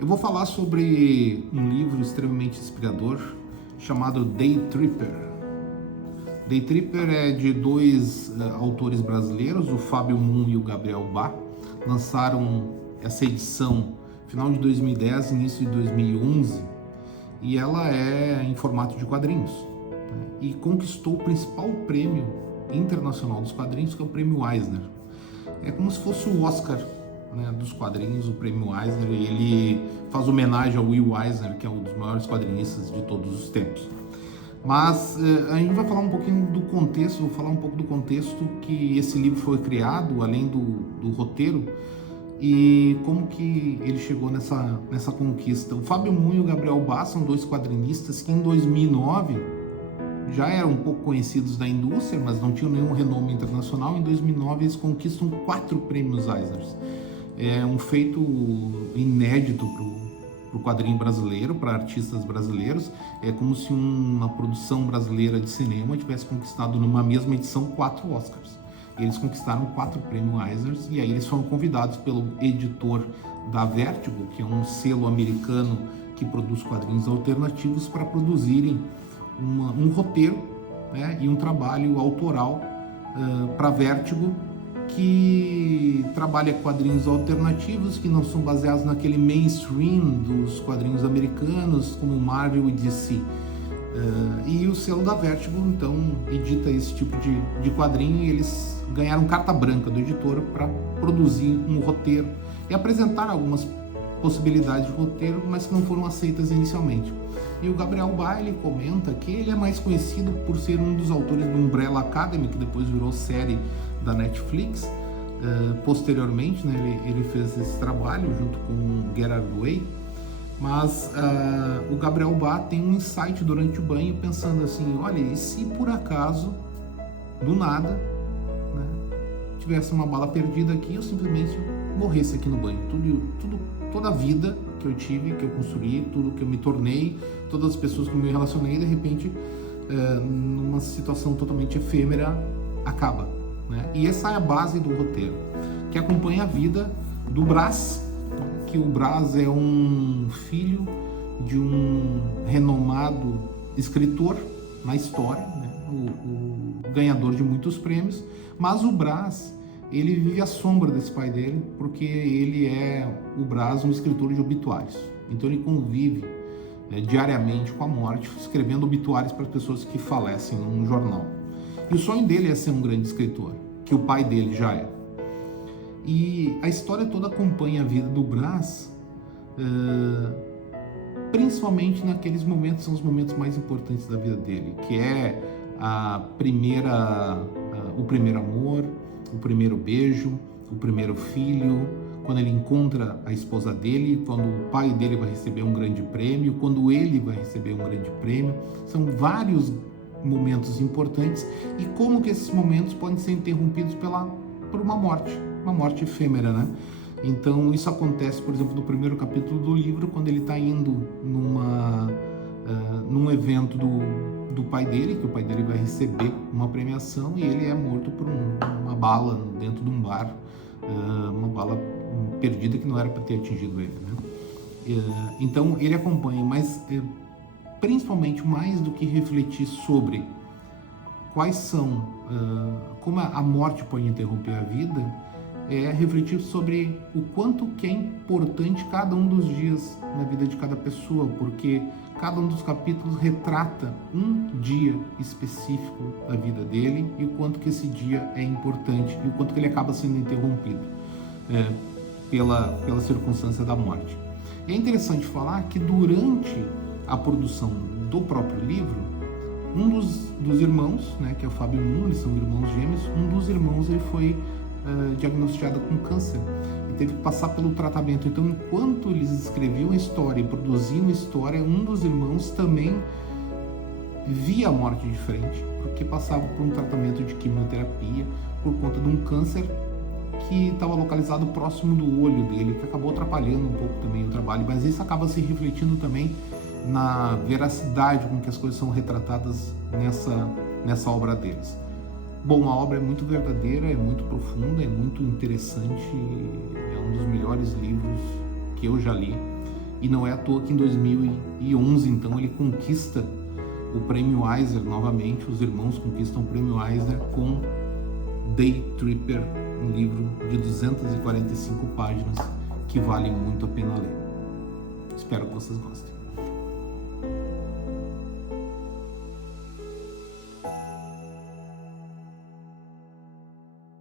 Eu vou falar sobre um livro extremamente inspirador chamado Day Tripper. Day Tripper é de dois autores brasileiros, o Fábio Moon e o Gabriel Bá. Lançaram essa edição final de 2010, início de 2011, e ela é em formato de quadrinhos, né? E conquistou o principal prêmio internacional dos quadrinhos, que é o Prêmio Eisner. É como se fosse o Oscar, né, dos quadrinhos, o Prêmio Eisner. Ele faz homenagem ao Will Eisner, que é um dos maiores quadrinistas de todos os tempos. Mas a gente vai falar um pouquinho do contexto, vou falar um pouco do contexto que esse livro foi criado, além do roteiro, e como que ele chegou nessa conquista. O Fábio Moon e o Gabriel Bá são dois quadrinistas que em 2009 já eram um pouco conhecidos da indústria, mas não tinham nenhum renome internacional. Em 2009 eles conquistam 4 prêmios Eisner. É um feito inédito para o quadrinho brasileiro, para artistas brasileiros. É como se uma produção brasileira de cinema tivesse conquistado numa mesma edição 4 Oscars. Eles conquistaram 4 prêmios Eisner, e aí eles foram convidados pelo editor da Vertigo, que é um selo americano que produz quadrinhos alternativos, para produzirem um roteiro, né, e um trabalho autoral para Vertigo, que trabalha quadrinhos alternativos que não são baseados naquele mainstream dos quadrinhos americanos, como Marvel e DC. E o selo da Vertigo, então, edita esse tipo de quadrinho, e eles ganharam carta branca do editor para produzir um roteiro e apresentar algumas possibilidades de roteiro, mas que não foram aceitas inicialmente. E o Gabriel Bá, ele comenta que ele é mais conhecido por ser um dos autores do Umbrella Academy, que depois virou série da Netflix. Posteriormente, né, ele fez esse trabalho junto com o Gerard Way. Mas o Gabriel Bá tem um insight durante o banho, pensando assim: olha, e se por acaso, do nada, né, tivesse uma bala perdida aqui, eu simplesmente morresse aqui no banho. Toda a vida que eu tive, que eu construí, tudo que eu me tornei, todas as pessoas que eu me relacionei, de repente, numa situação totalmente efêmera, acaba, né? E essa é a base do roteiro, que acompanha a vida do Brás, que o Brás é um filho de um renomado escritor na história, né? o ganhador de muitos prêmios, mas o Brás, ele vive à sombra desse pai dele, porque ele é, o Brás, um escritor de obituários. Então ele convive, né, diariamente com a morte, escrevendo obituários para pessoas que falecem num jornal. E o sonho dele é ser um grande escritor, que o pai dele já é. E a história toda acompanha a vida do Brás, principalmente naqueles momentos, são os momentos mais importantes da vida dele, que é o primeiro amor, o primeiro beijo, o primeiro filho, quando ele encontra a esposa dele, quando o pai dele vai receber um grande prêmio, quando ele vai receber um grande prêmio. São vários momentos importantes, e como que esses momentos podem ser interrompidos por uma morte efêmera, né? Então isso acontece, por exemplo, no primeiro capítulo do livro, quando ele está indo num evento do pai dele, que o pai dele vai receber uma premiação, e ele é morto por uma bala dentro de um bar, uma bala perdida que não era para ter atingido ele, né? Então ele acompanha, mas principalmente, mais do que refletir sobre quais são, como a morte pode interromper a vida, é refletir sobre o quanto que é importante cada um dos dias na vida de cada pessoa, porque cada um dos capítulos retrata um dia específico da vida dele, e o quanto que esse dia é importante, e o quanto que ele acaba sendo interrompido pela circunstância da morte. E é interessante falar que durante a produção do próprio livro, um dos irmãos, né, que é o Fábio Moon, eles são irmãos gêmeos, um dos irmãos ele foi diagnosticado com câncer e teve que passar pelo tratamento. Então, enquanto eles escreviam a história e produziam a história, um dos irmãos também via a morte de frente, porque passava por um tratamento de quimioterapia por conta de um câncer que estava localizado próximo do olho dele, que acabou atrapalhando um pouco também o trabalho, mas isso acaba se refletindo também na veracidade com que as coisas são retratadas nessa obra deles. Bom, a obra é muito verdadeira, é muito profunda, é muito interessante, é um dos melhores livros que eu já li. E não é à toa que em 2011, então, ele conquista o Prêmio Eisner novamente. Os irmãos conquistam o Prêmio Eisner com Day Tripper, um livro de 245 páginas que vale muito a pena ler. Espero que vocês gostem.